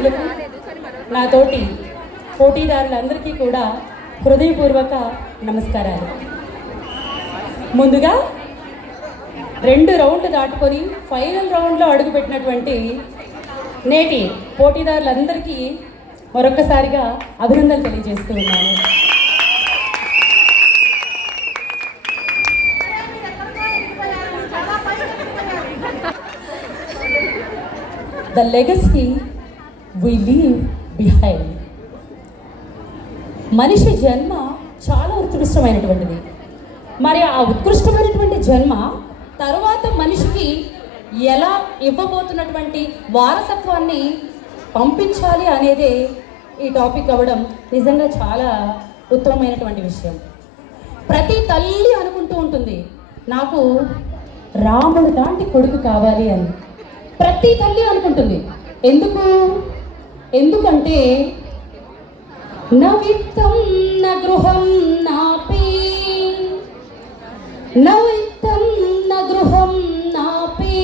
అతిథులకు, నా తోటి పోటీదారులందరికీ కూడా హృదయపూర్వక నమస్కారాలు. ముందుగా 2 రౌండ్లు దాటుకొని ఫైనల్ రౌండ్లో అడుగుపెట్టినటువంటి నేటి పోటీదారులందరికీ మరొక్కసారిగా అభినందనలు తెలియజేస్తూ ఉన్నాను. The legacy we leave behind. మనిషి జన్మ చాలా ఉత్కృష్టమైనటువంటిది. మరి ఆ ఉత్కృష్టమైనటువంటి జన్మ తర్వాత మనిషికి ఎలా ఇవ్వబోతున్నటువంటి వారసత్వాన్ని పంపించాలి అనేదే ఈ టాపిక్ అవ్వడం నిజంగా చాలా ఉత్తమమైనటువంటి విషయం. ప్రతి తల్లి అనుకుంటూ ఉంటుంది, నాకు రాముడు లాంటి కొడుకు కావాలి అని. ప్రతి తల్లి అనుకుంటుంది. ఎందుకంటే నవిత్తం న గృహం నాపి, నవిత్తం న గృహం నాపి,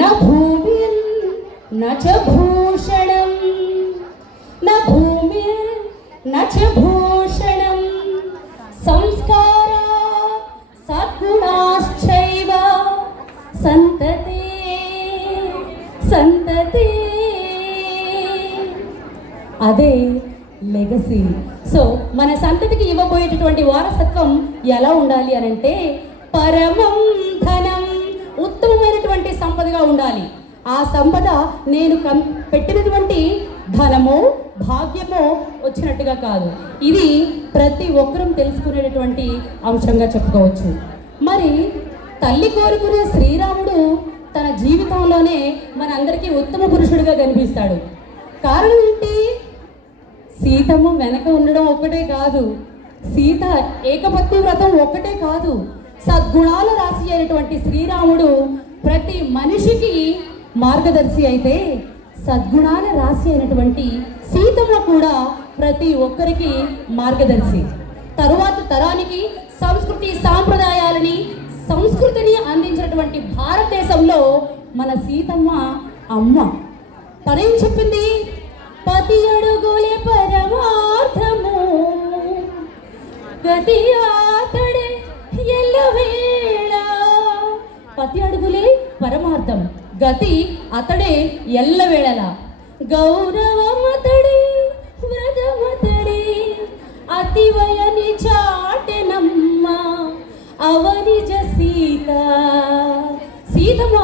న భూమి న చ భూషణం, న భూమి న చ భూషణం, సంస్కార సద్గుణాశ్చైవ సంతతే సంతతే. అదే లెగసీ. సో మన సంతతికి ఇవ్వబోయేటటువంటి వారసత్వం ఎలా ఉండాలి అని అంటే పరమం ధనం, ఉత్తమమైనటువంటి సంపదగా ఉండాలి. ఆ సంపద నేను పెట్టినటువంటి ధనమో భాగ్యమో వచ్చినట్టుగా కాదు. ఇది ప్రతి ఒక్కరూ తెలుసుకునేటటువంటి అంశంగా చెప్పుకోవచ్చు. మరి తల్లి కోరుకునే శ్రీరాముడు తన జీవితంలోనే మనందరికీ ఉత్తమ పురుషుడిగా కనిపిస్తాడు. కారణం ఏంటి? సీతమ్మ వెనక ఉండడం ఒక్కటే కాదు, సీత ఏకపత్ని వ్రతం ఒక్కటే కాదు, సద్గుణాల రాశి అయినటువంటి శ్రీరాముడు ప్రతి మనిషికి మార్గదర్శి అయితే, సద్గుణాల రాశి అయినటువంటి సీతమ్మ కూడా ప్రతి ఒక్కరికి మార్గదర్శి. తరువాత తరానికి సంస్కృతిని అందించినటువంటి భారతదేశంలో మన సీతమ్మ అమ్మ తనేం చెప్పింది? 10 అడుగులే పరమార్థము, గతి ఆతడే ఎల్లవేళ. 10 అడుగులే పరమార్థం, గతి అతడే ఎల్లవేళలా. గౌరవమతడే వ్రతమతడే అతివయని చాటెనమ్మ అవనిజ సీత. సీతమ్మ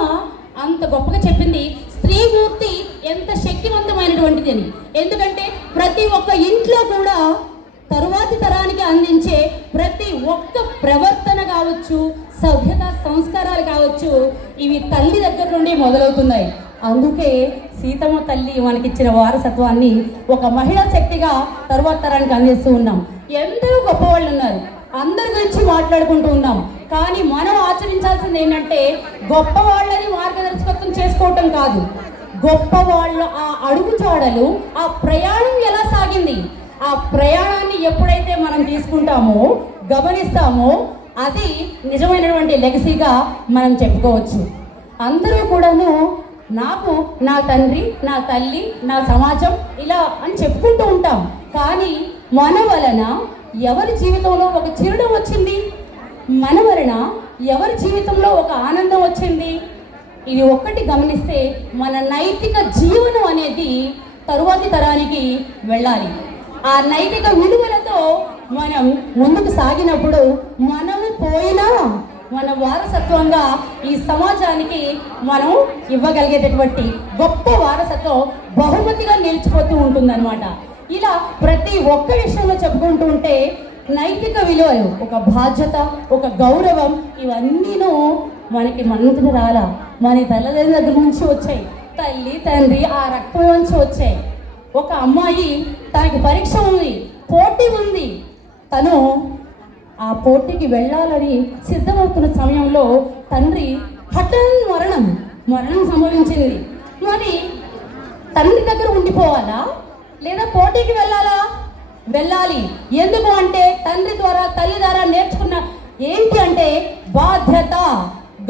అంత గొప్పగా చెప్పింది స్త్రీమూర్తి ఎంత శక్తివంతమైనటువంటిది అని. ఎందుకంటే ప్రతి ఒక్క ఇంట్లో కూడా తరువాతి తరానికి అందించే ప్రతి ఒక్క ప్రవర్తన కావచ్చు, సభ్యత సంస్కారాలు కావచ్చు, ఇవి తల్లి దగ్గర నుండి మొదలవుతున్నాయి. అందుకే సీతమ్మ తల్లి మనకిచ్చిన వారసత్వాన్ని ఒక మహిళా శక్తిగా తరువాత తరానికి అందిస్తూ ఉన్నాం. ఎందరో గొప్పవాళ్ళు ఉన్నారు, అందరి గురించి మాట్లాడుకుంటూ ఉన్నాం. కానీ మనం ఆచరించాల్సింది ఏంటంటే గొప్ప వాళ్ళని మార్గదర్శకత్వం చేసుకోవటం కాదు, గొప్ప వాళ్ళ ఆ అడుగుజాడలు, ఆ ప్రయాణం ఎలా సాగింది, ఆ ప్రయాణాన్ని ఎప్పుడైతే మనం తీసుకుంటామో గమనిస్తామో అది నిజమైనటువంటి లెగసీగా మనం చెప్పుకోవచ్చు. అందరూ కూడాను నాకు నా తండ్రి, నా తల్లి, నా సమాజం ఇలా అని చెప్పుకుంటూ ఉంటాం. కానీ మన వలన ఎవరి జీవితంలో ఒక చిరునవ్వు వచ్చింది, మన వలన ఎవరి జీవితంలో ఒక ఆనందం వచ్చింది, ఇది ఒక్కటి గమనిస్తే మన నైతిక జీవనం అనేది తరువాతి తరానికి వెళ్ళాలి. ఆ నైతిక విలువలతో మనం ముందుకు సాగినప్పుడు మనము పోయినా మన వారసత్వంగా ఈ సమాజానికి మనం ఇవ్వగలిగేటటువంటి గొప్ప వారసత్వం బహుమతిగా నిలిచిపోతూ ఉంటుందన్నమాట. ఇలా ప్రతి ఒక్క విషయంలో చెప్పుకుంటూ ఉంటే నైతిక విలువలు, ఒక బాధ్యత, ఒక గౌరవం, ఇవన్నీను మనకి మనంతట రాలా, మన తల్లిదండ్రుల దగ్గర నుంచి వచ్చాయి. తల్లి తండ్రి ఆ రక్తం నుంచి వచ్చాయి. ఒక అమ్మాయి తనకి పరీక్ష ఉంది, పోటీ ఉంది, తను ఆ పోటీకి వెళ్ళాలని సిద్ధమవుతున్న సమయంలో తండ్రి హఠాన్ మరణం సంభవించింది. మరి తండ్రి దగ్గర ఉండిపోవాలా లేదా పోటీకి వెళ్ళాలా? వెళ్ళాలి. ఎందుకు అంటే తండ్రి ద్వారా తల్లి ద్వారా నేర్చుకున్న ఏంటి అంటే బాధ్యత,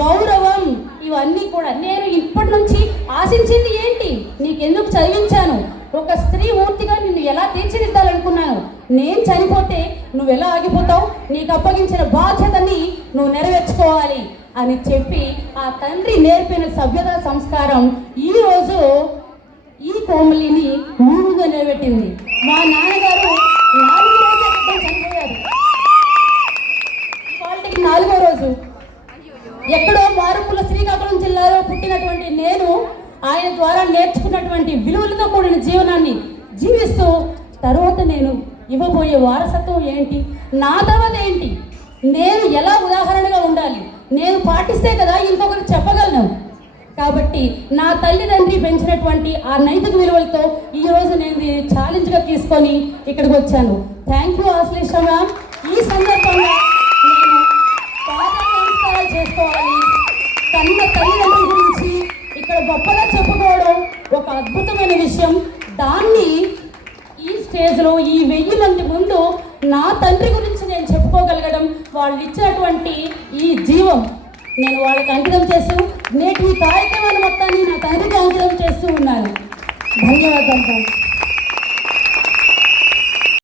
గౌరవం, ఇవన్నీ కూడా నేను ఇప్పటి నుంచి ఆశించింది ఏంటి, నీకెందుకు చదివించాను, ఒక స్త్రీ మూర్తిగా నిన్ను ఎలా తీర్చిదిద్దాలనుకున్నాను. నేను చనిపోతే నువ్వు ఎలా ఆగిపోతావు, నీకు అప్పగించిన బాధ్యతని నువ్వు నెరవేర్చుకోవాలి అని చెప్పి ఆ తండ్రి నేర్పిన సభ్యత సంస్కారం ఈరోజు ఈ కోమలిని ముందుగా నిలబెట్టింది. మా నాన్నగారు 4 రోజుల క్రితం చనిపోయారు. వాళ్ళకి 4వ రోజు. ఎక్కడో మారుమూల శ్రీకాకుళం జిల్లాలో పుట్టినటువంటి నేను ఆయన ద్వారా నేర్చుకున్నటువంటి విలువలతో కూడిన జీవనాన్ని జీవిస్తూ తర్వాత నేను ఇవ్వబోయే వారసత్వం ఏంటి, నా తర్వాత ఏంటి, నేను ఎలా ఉదాహరణగా ఉండాలి, నేను పాటిస్తే కదా ఇంకొకరు చెప్పగలను. కాబట్టి నా తల్లిదండ్రి పెంచినటువంటి ఆ నైతిక విలువలతో ఈరోజు నేను ఛాలెంజ్గా తీసుకొని ఇక్కడికి వచ్చాను. Thank you Ashlesha ma'am. ఈ సందర్భంగా నేను పాద నమస్కారాలు చేసుకోవాలి. కన్న తల్లిదండ్రుల గురించి ఇక్కడ గొప్పగా చెప్పుకోవడం ఒక అద్భుతమైన విషయం. దాన్ని ఈ స్టేజ్లో ఈ 1000 మంది ముందు నా తండ్రి గురించి నేను చెప్పుకోగలగడం, వాళ్ళు ఇచ్చినటువంటి ఈ జీవం నేను వాళ్ళకి అంకితం చేస్తూ నేటి ఈ కార్యక్రమాన్ని మొత్తాన్ని నా తండ్రికి అంకితం చేస్తూ ఉన్నాను. ధన్యవాదాలు.